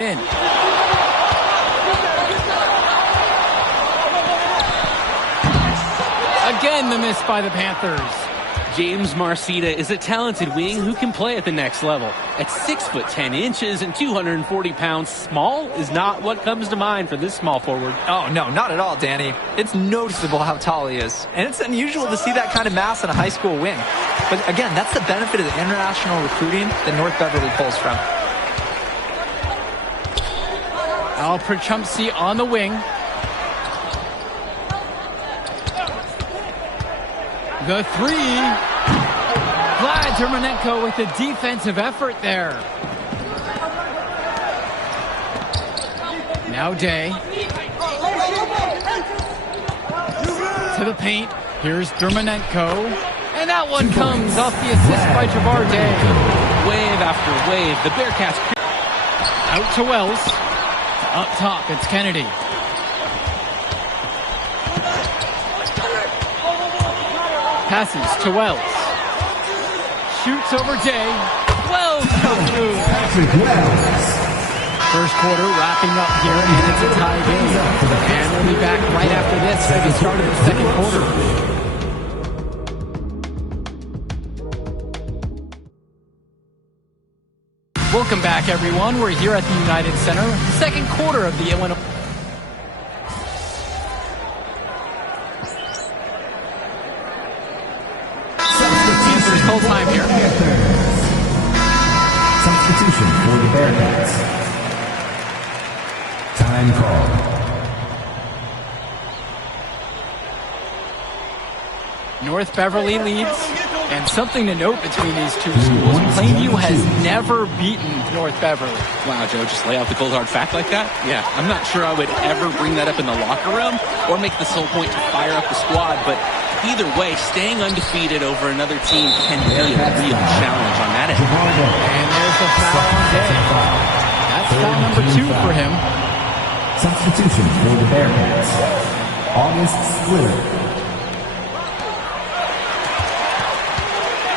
in. Again, the miss by the Panthers. James Marcita is a talented wing who can play at the next level. At 6'10" and 240 pounds, small is not what comes to mind for this small forward. Oh, no, not at all, Danny. It's noticeable how tall he is. And it's unusual to see that kind of mass in a high school wing. But again, that's the benefit of the international recruiting that North Beverly pulls from. Alper on the wing. The three. Vlad Dermonenko with the defensive effort there. Now Day. To the paint. Here's Dermonenko. And that one comes off the assist by Javar Day. Wave after wave. The Bearcats. Out to Wells. Up top, it's Kennedy. Passes to Wells. Shoots over Day. Wells goes through. First quarter wrapping up here, and it's a tie game. And we'll be back right after this for the start of the second quarter. Welcome back, everyone. We're here at the United Center, second quarter of the Illinois. Panthers full time here. Substitution for the Bearcats. Time call. North Beverly leads, and something to note between these two schools, Plainview has never beaten North Beverly. Wow, Joe, just lay out the cold hard fact like that? Yeah, I'm not sure I would ever bring that up in the locker room or make the sole point to fire up the squad, but either way, staying undefeated over another team can be a real challenge on that end. And there's the foul on Day. That's foul number 2 for him. Substitution for the Bearcats. August Splitter.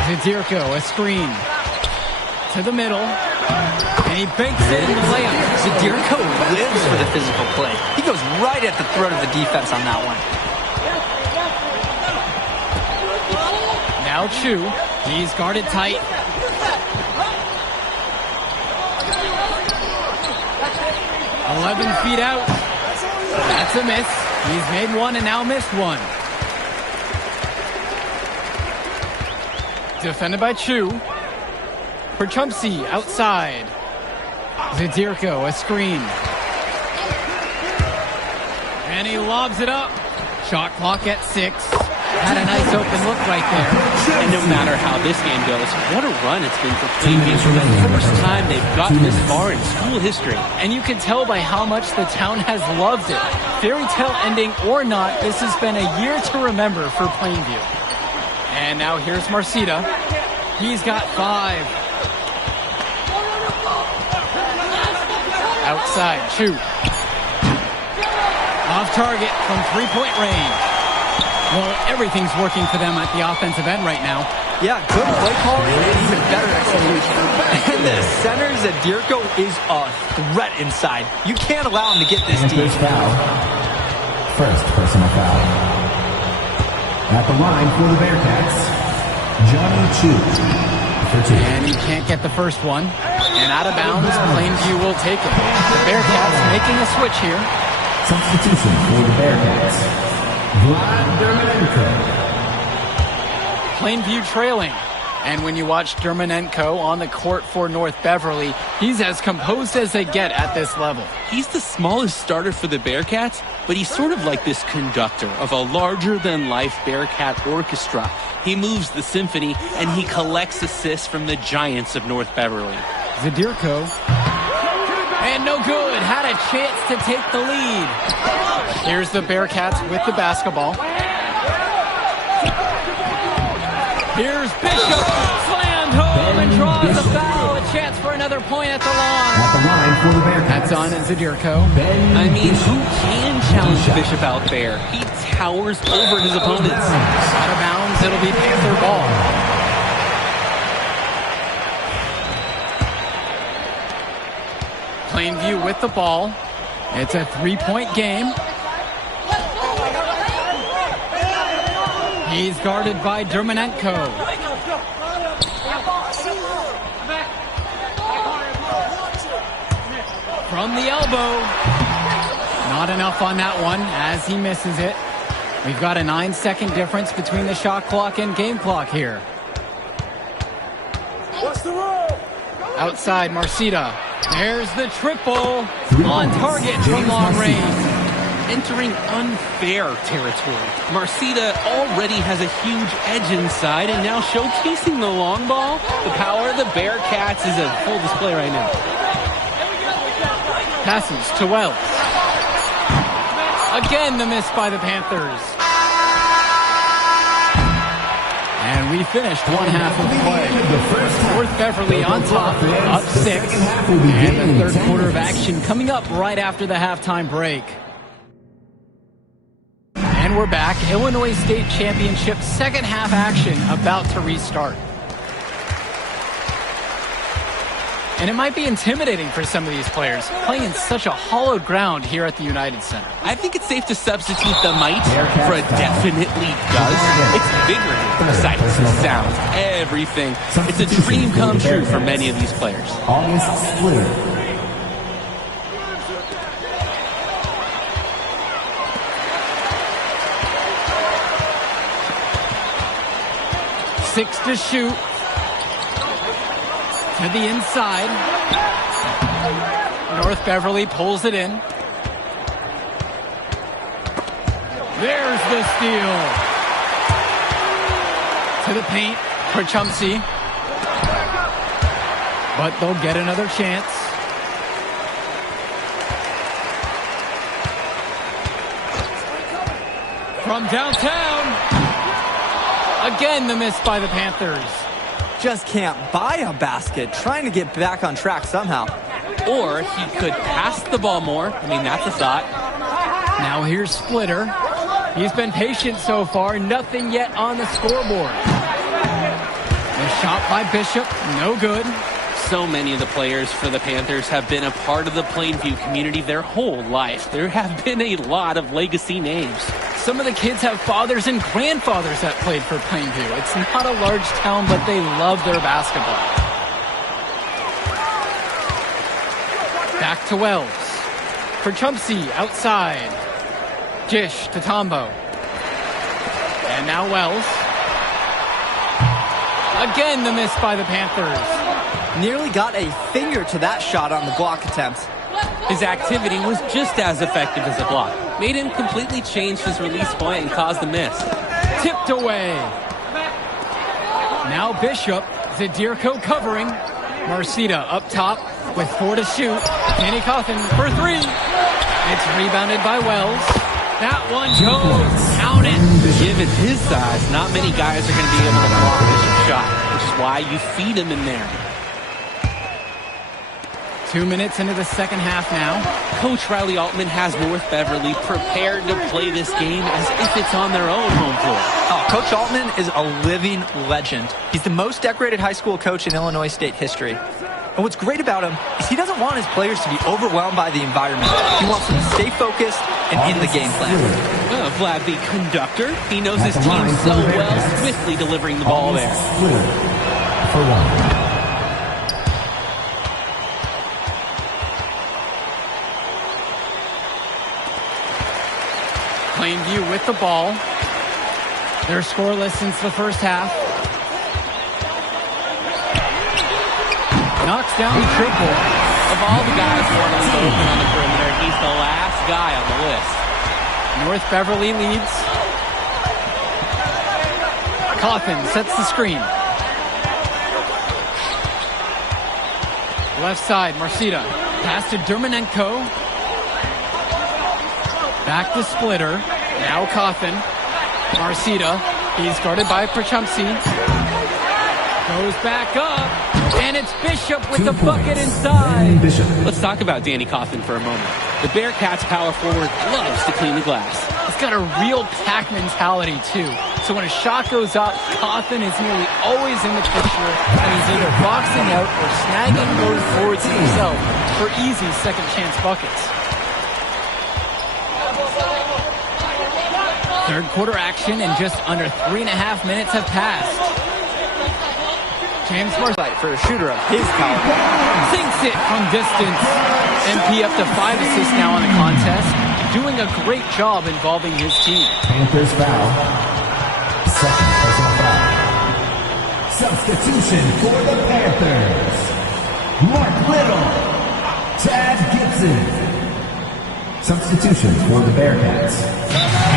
Zadirko, a screen to the middle, and he banks it in the layup. Zadirko lives for the physical play. He goes right at the throat of the defense on that one. Now Chu, he's guarded tight. "11 feet out. That's a miss. He's made one and now missed one. Defended by Chu. For Chumpsy, outside. Zadirko, a screen. And he lobs it up. Shot clock at 6. Had a nice open look right there. And no matter how this game goes, what a run it's been for Plainview. For the first time they've gotten this far in school history. And you can tell by how much the town has loved it. Fairy tale ending or not, this has been a year to remember for Plainview. And now here's Marcita. He's got 5. Outside, Chu. Off target from three-point range. Well, everything's working for them at the offensive end right now. Yeah, good play calling and even better execution. And the center, Zadirko, is a threat inside. You can't allow him to get this deep. First personal foul. At the line for the Bearcats, Johnny Chu. And he can't get the first one. And out of bounds, Plainview will take it. The Bearcats making a switch here. Substitution for the Bearcats, Vlad Dermonenko. Plainview trailing. And when you watch Dermonenko on the court for North Beverly, he's as composed as they get at this level. He's the smallest starter for the Bearcats, but he's sort of like this conductor of a larger-than-life Bearcat orchestra. He moves the symphony, and he collects assists from the giants of North Beverly. Zadirko. And no good. Had a chance to take the lead. Here's the Bearcats with the basketball. Here's Bishop, slammed home and draws a foul. A chance for another point at the line. At the line for the Bearcats. That's on Zadirko. I mean, who can challenge Bishop out there? He towers over his opponents. Out of bounds, it'll be Panther ball. Plainview with the ball. It's a 3-point game. He's guarded by Dermanenko. From the elbow. Not enough on that one as he misses it. We've got a 9-second difference between the shot clock and game clock here. Outside, Marcita. There's the triple. On target from long range. Entering unfair territory. Marcita already has a huge edge inside, and now showcasing the long ball. The power of the Bearcats is a full display right now. Passes to Wells. Again, the miss by the Panthers. And we finished one half of play. North Beverly on top, up 6. And the third quarter of action coming up right after the halftime break. And we're back. Illinois State Championship second half action about to restart. And it might be intimidating for some of these players, playing in such a hollowed ground here at the United Center. I think it's safe to substitute the might for a definitely does. It's bigger, the sights, the sounds, everything. It's a dream come true for many of these players. August Splitter. Six to shoot. To the inside. North Beverly pulls it in. There's the steal. To the paint for Chumsey. But they'll get another chance. From downtown. Again, the miss by the Panthers. Just can't buy a basket, trying to get back on track somehow. Or he could pass the ball more. I mean, that's a thought. Now here's Splitter. He's been patient so far. Nothing yet on the scoreboard. The shot by Bishop, no good. So many of the players for the Panthers have been a part of the Plainview community their whole life. There have been a lot of legacy names. Some of the kids have fathers and grandfathers that played for Plainview. It's not a large town, but they love their basketball. Back to Wells. For Chumsey, outside. Gish to Tombo. And now Wells. Again, the miss by the Panthers. Nearly got a finger to that shot on the block attempt. His activity was just as effective as a block. Made him completely change his release point and caused the miss. Tipped away. Now Bishop. Zadirko covering. Marcita up top with 4 to shoot. Danny Cawthon for 3. It's rebounded by Wells. That one goes. Count it. Given his size, not many guys are going to be able to block this shot, which is why you feed him in there. 2 minutes into the second half now. Coach Riley Altman has North Beverly prepared to play this game as if it's on their own home floor. Oh, Coach Altman is a living legend. He's the most decorated high school coach in Illinois State history. And what's great about him is he doesn't want his players to be overwhelmed by the environment. He wants them to stay focused and in the game plan. Vlad, the conductor, he knows his team so well, swiftly delivering the ball there. For 1. Plainview with the ball. They're scoreless since the first half. Knocks down the triple. Of all the guys who want to leave open on the perimeter, he's the last guy on the list. North Beverly leads. Cawthon sets the screen. Left side, Marcita. Pass to Dermanenko. Back to Splitter. Now Cawthon. Marcita. He's guarded by Chumsey. Goes back up. And it's Bishop with the bucket inside. Let's talk about Danny Cawthon for a moment. The Bearcats power forward loves to clean the glass. He's got a real pack mentality, too. So when a shot goes up, Cawthon is nearly always in the picture, and he's either boxing out or snagging those boards himself for for easy second chance buckets. Third quarter action and just under 3.5 minutes have passed. James Marcite for a shooter of his caliber. Sinks it from distance. MP up to 5 assists now on the contest. Doing a great job involving his team. Panthers foul. Second personal foul. Substitution for the Panthers. Mark Little. Chad Gibson. Substitution for the Bearcats.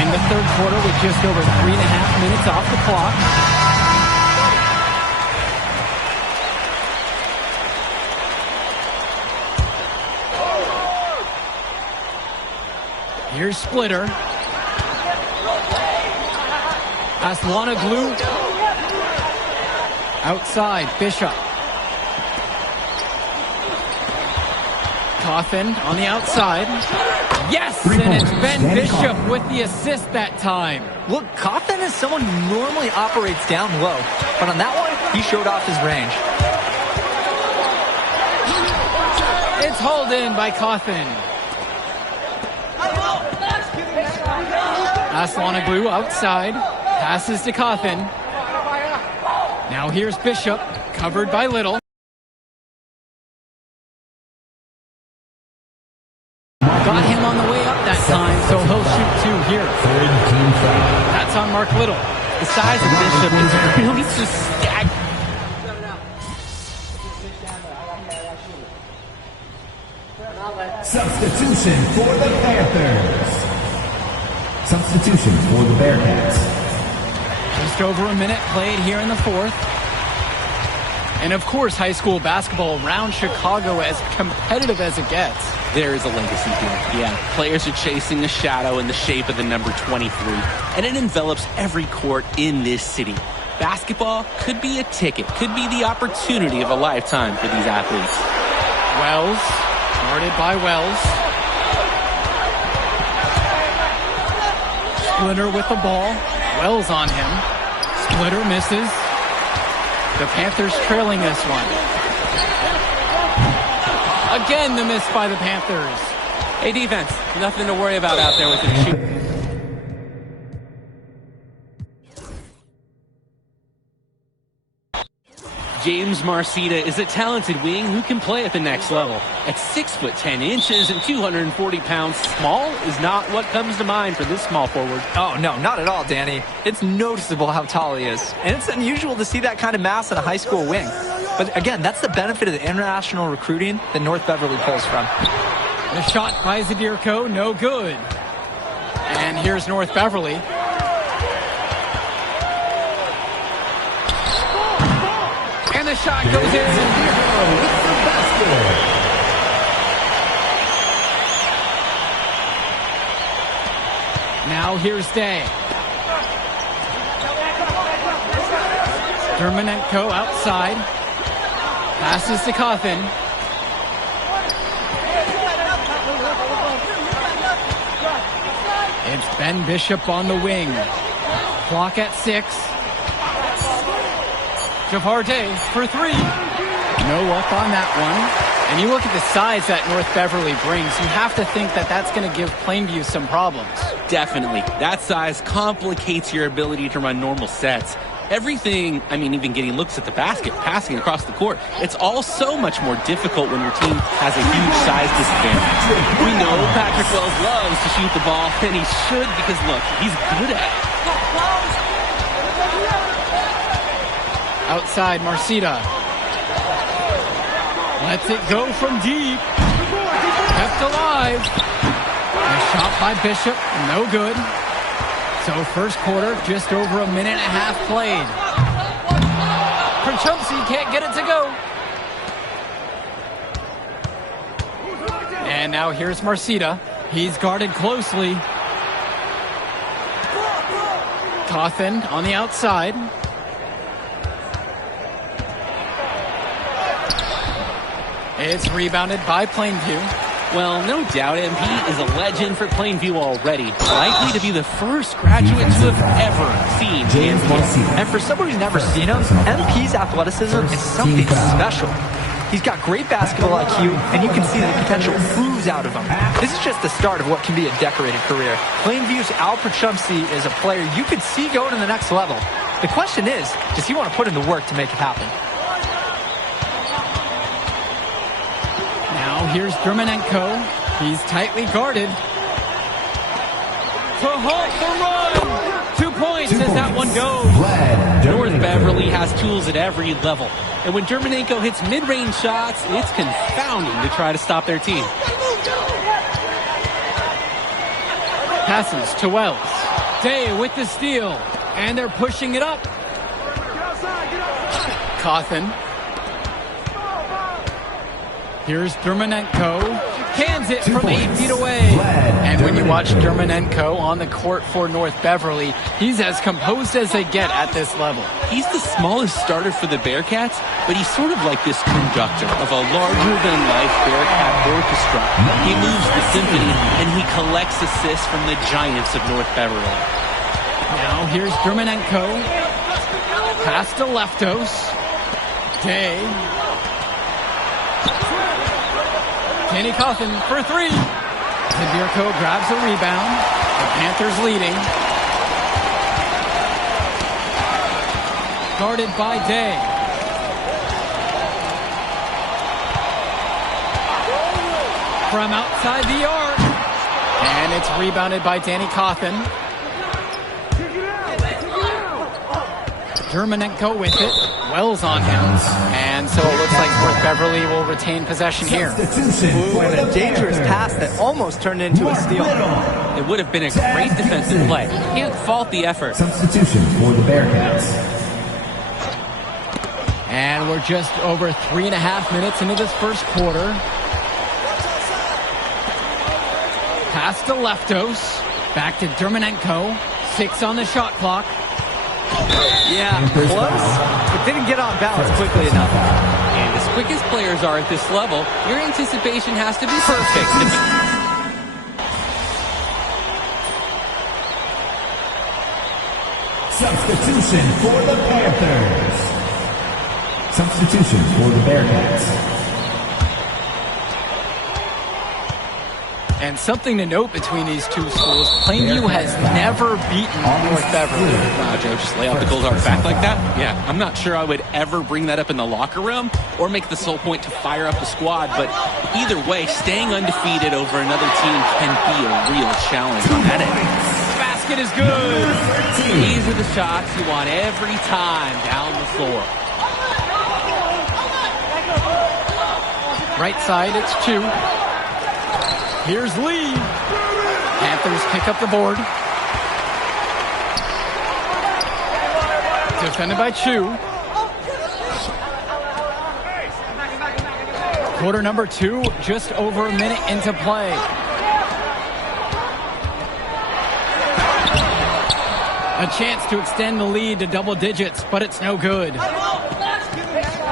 In the third quarter with just over 3.5 minutes off the clock. Here's Splitter. Aslanoglu. Outside, Bishop. Coffin on the outside. Yes, and it's Ben Bishop with the assist that time. Look, Coffin is someone who normally operates down low, but on that one, he showed off his range. It's hauled in by Coffin. Aslanoglu outside, passes to Coffin. Now here's Bishop, covered by Little. Got him on the way up that time, so he'll shoot 2 here. That's on Mark Little. The size of Bishop is really just stacked. Substitution for the Panthers. Substitution for the Bearcats. Just over a minute played here in the fourth. And of course, high school basketball around Chicago as competitive as it gets. There is a legacy here. Yeah, players are chasing the shadow in the shape of the number 23, and it envelops every court in this city. Basketball could be a ticket, could be the opportunity of a lifetime for these athletes. Wells, guarded by Wells. Splitter with the ball. Wells on him. Splitter misses. The Panthers trailing this one. Again, the miss by the Panthers. Hey, defense, nothing to worry about out there with your shoot. James Marcita is a talented wing who can play at the next level. At 6'10" and 240 pounds, small is not what comes to mind for this small forward. Oh, no, not at all, Danny. It's noticeable how tall he is. And it's unusual to see that kind of mass in a high school wing. But again, that's the benefit of the international recruiting that North Beverly pulls from. The shot by Zadirko, no good. And here's North Beverly. And the shot goes in. Now here's Day. Dermanenko outside. Passes to Coffin. It's Ben Bishop on the wing. Clock at 6. Javarte for 3. No luck on that one. And you look at the size that North Beverly brings, you have to think that that's going to give Plainview some problems. Definitely. That size complicates your ability to run normal sets. Everything, I mean, even getting looks at the basket, passing across the court, it's all so much more difficult when your team has a huge size disadvantage. We know Patrick Wells loves to shoot the ball, and he should because, look, he's good at it. Outside, Marcita. Lets it go from deep. Kept alive. A shot by Bishop, no good. So first quarter, just over a minute and a half played. Krachumsi can't get it to go. And now here's Marcita. He's guarded closely. Coffin on the outside. It's rebounded by Plainview. Well, no doubt MP is a legend for Plainview already. Likely to be the first graduate to have ever seen James MP. Marcita. And for someone who's never seen him, MP's athleticism is something special. He's got great basketball IQ, and you can see the potential ooze out of him. This is just the start of what can be a decorated career. Plainview's Al Prachumsky is a player you could see going to the next level. The question is, does he want to put in the work to make it happen? Now here's Dermonenko. He's tightly guarded. To halt the run! 2 points as that one goes. North Beverly has tools at every level. And when Dermonenko hits mid-range shots, it's confounding to try to stop their team. Passes to Wells. Day with the steal. And they're pushing it up. Cawthon. Here's Dermonenko. Cans it from 8 feet away. And when you watch Dermonenko on the court for North Beverly, he's as composed as they get at this level. He's the smallest starter for the Bearcats, but he's sort of like this conductor of a larger-than-life Bearcat orchestra. He moves the symphony, and he collects assists from the giants of North Beverly. Now here's Dermonenko. Pass to Leftos. Day. Danny Cawthon for 3. Zibirko grabs a rebound. The Panthers leading. Guarded by Day. From outside the arc. And it's rebounded by Danny Cawthon. Dermonenko with it. Wells on him. And so it looks like North Beverly will retain possession here. Ooh, and a dangerous pass that almost turned into a steal. It would have been a great defensive play. Can't fault the effort. Substitution for the Bearcats. And we're just over 3.5 minutes into this first quarter. Pass to Leftos. Back to Dermonenko. 6 on the shot clock. Yeah, close, but didn't get on balance quickly enough. And as quick as players are at this level, your anticipation has to be perfect. Substitution for the Panthers. Substitution for the Bearcats. And something to note between these two schools, Plainview has never beaten North Beverly. Wow, Joe, just lay out the cold hard fact like that? Yeah, I'm not sure I would ever bring that up in the locker room or make the sole point to fire up the squad, but either way, staying undefeated over another team can be a real challenge on that end. Basket is good. These are the shots you want every time down the floor. Right side, it's 2. Here's Lee. Panthers pick up the board. Defended by Chu. Quarter number 2, just over a minute into play. A chance to extend the lead to double digits, but it's no good.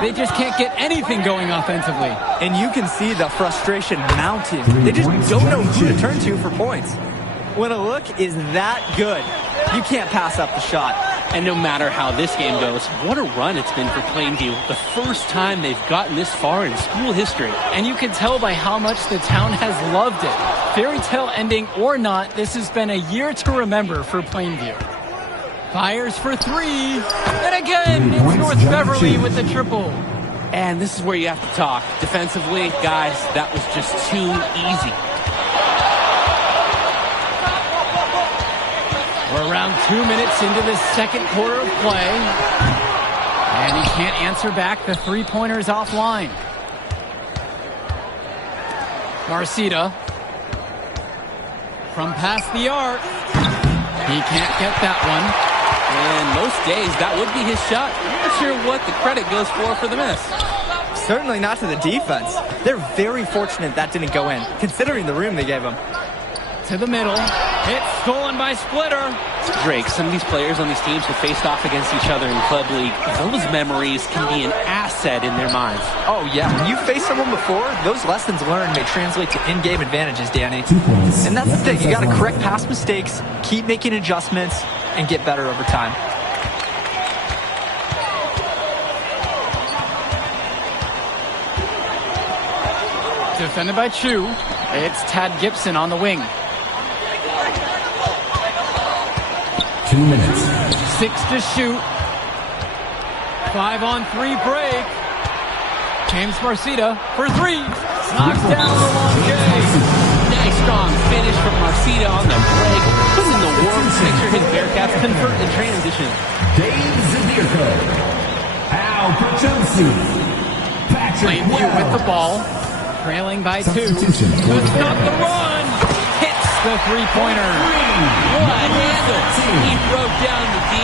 They just can't get anything going offensively. And you can see the frustration mounting. They just don't know who to turn to for points. When a look is that good, you can't pass up the shot. And no matter how this game goes, what a run it's been for Plainview. The first time they've gotten this far in school history. And you can tell by how much the town has loved it. Fairy tale ending or not, this has been a year to remember for Plainview. Fires for 3. And again, it's North Beverly with the triple. And this is where you have to talk. Defensively, guys, that was just too easy. We're around 2 minutes into the second quarter of play. And he can't answer back. The three-pointer's offline. Marcita. From past the arc. He can't get that one. And most days, that would be his shot. I'm not sure what the credit goes for the miss. Certainly not to the defense. They're very fortunate that didn't go in, considering the room they gave him. To the middle. It's stolen by Splitter. Drake, some of these players on these teams have faced off against each other in Club League. Those memories can be an asset in their minds. Oh, yeah. When you faced someone before, those lessons learned may translate to in-game advantages, Danny. 2 points. And that's the thing. You got to correct past mistakes, keep making adjustments, and get better over time. Defended by Chu. It's Tad Gibson on the wing. 2 minutes. 6 to shoot. 5-on-3 break. James Marcita for 3. Knocks down the long J. Nice strong finish from Marcita on the break. Putting the warm picture his Bearcats convert the transition. Dave Zadirko. Al Pachowski. Patrick Plainview with the Wells. ball. Trailing by 2. Substitution. To stop the run. Hits the three-pointer. What a handle. He broke down the D,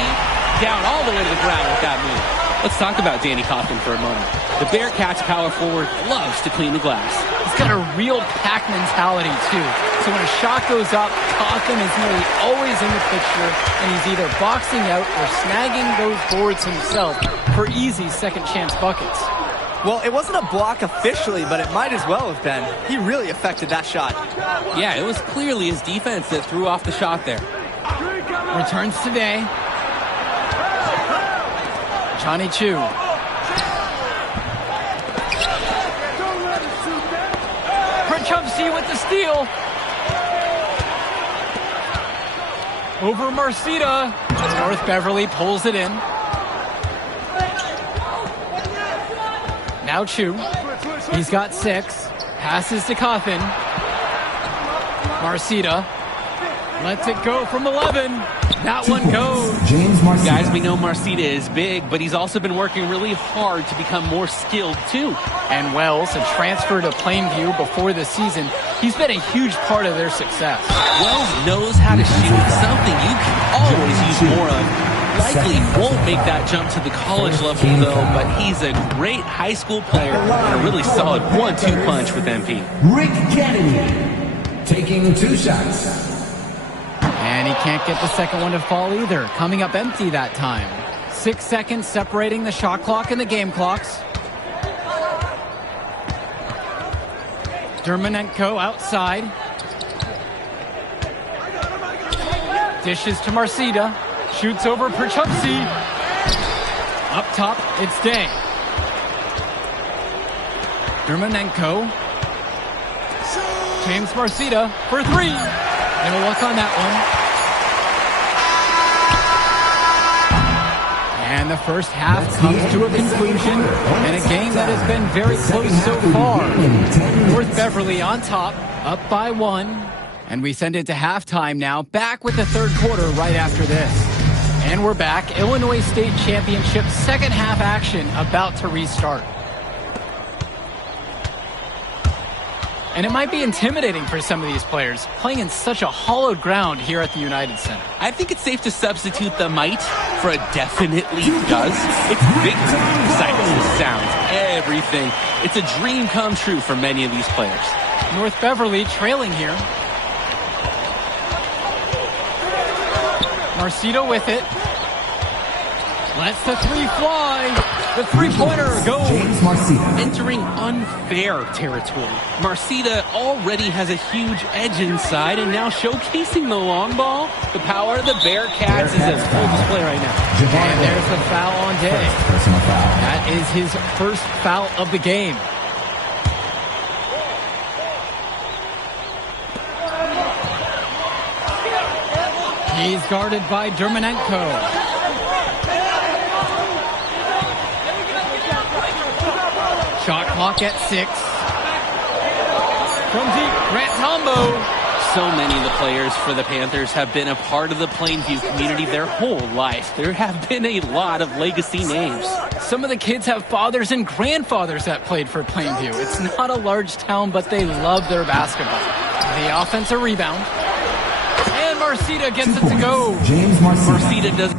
down all the way to the ground with that move. Let's talk about Danny Coffin for a moment. The Bearcats power forward loves to clean the glass. He's got a real pack mentality, too. So when a shot goes up, Coffin is nearly always in the picture, and he's either boxing out or snagging those boards himself for easy second-chance buckets. Well, it wasn't a block officially, but it might as well have been. He really affected that shot. Yeah, it was clearly his defense that threw off the shot there. Returns today. Johnny Chu. Pachumsky with the steal. Over Marcita. North Beverly pulls it in. Now Chu. He's got 6. Passes to Coffin. Marcita. Lets it go from 11. That one goes. James Marcita. Guys, we know Marcita is big, but he's also been working really hard to become more skilled, too. And Wells, a transfer to Plainview before the season, he's been a huge part of their success. Wells knows how to shoot, something you can always use more of. Likely won't make that jump to the college level, though, but he's a great high school player and a really solid 1-2 punch with MP. Rick Kennedy. Taking 2 shots. And he can't get the second one to fall either. Coming up empty that time. 6 seconds separating the shot clock and the game clocks. Dermonenko outside. Dishes to Marcita. Shoots over Perchupsi. Up top, it's Day. Dermonenko. James Marcita for 3. No luck on that one. And the first half comes to a conclusion in a game that has been very close so far. North Beverly on top, up by 1. And we send it to halftime now, back with the third quarter right after this. And we're back. Illinois State Championship second half action about to restart. And it might be intimidating for some of these players, playing in such a hollowed ground here at the United Center. I think it's safe to substitute the might for a definitely does. It's big time, sights, sounds, everything. It's a dream come true for many of these players. North Beverly trailing here. Marcita with it. Lets the 3 fly. The three-pointer goes. James Marcita. Entering unfair territory. Marcita already has a huge edge inside, and now showcasing the long ball. The power of the Bearcats is at full display right now. And there's the foul on Day. Personal foul. That is his first foul of the game. He's guarded by Dermonenko. Shot clock at 6. From deep, Grant Tombo. So many of the players for the Panthers have been a part of the Plainview community their whole life. There have been a lot of legacy names. Some of the kids have fathers and grandfathers that played for Plainview. It's not a large town, but they love their basketball. The offensive rebound. And Marcita gets it to go. James Marcita. Marcita does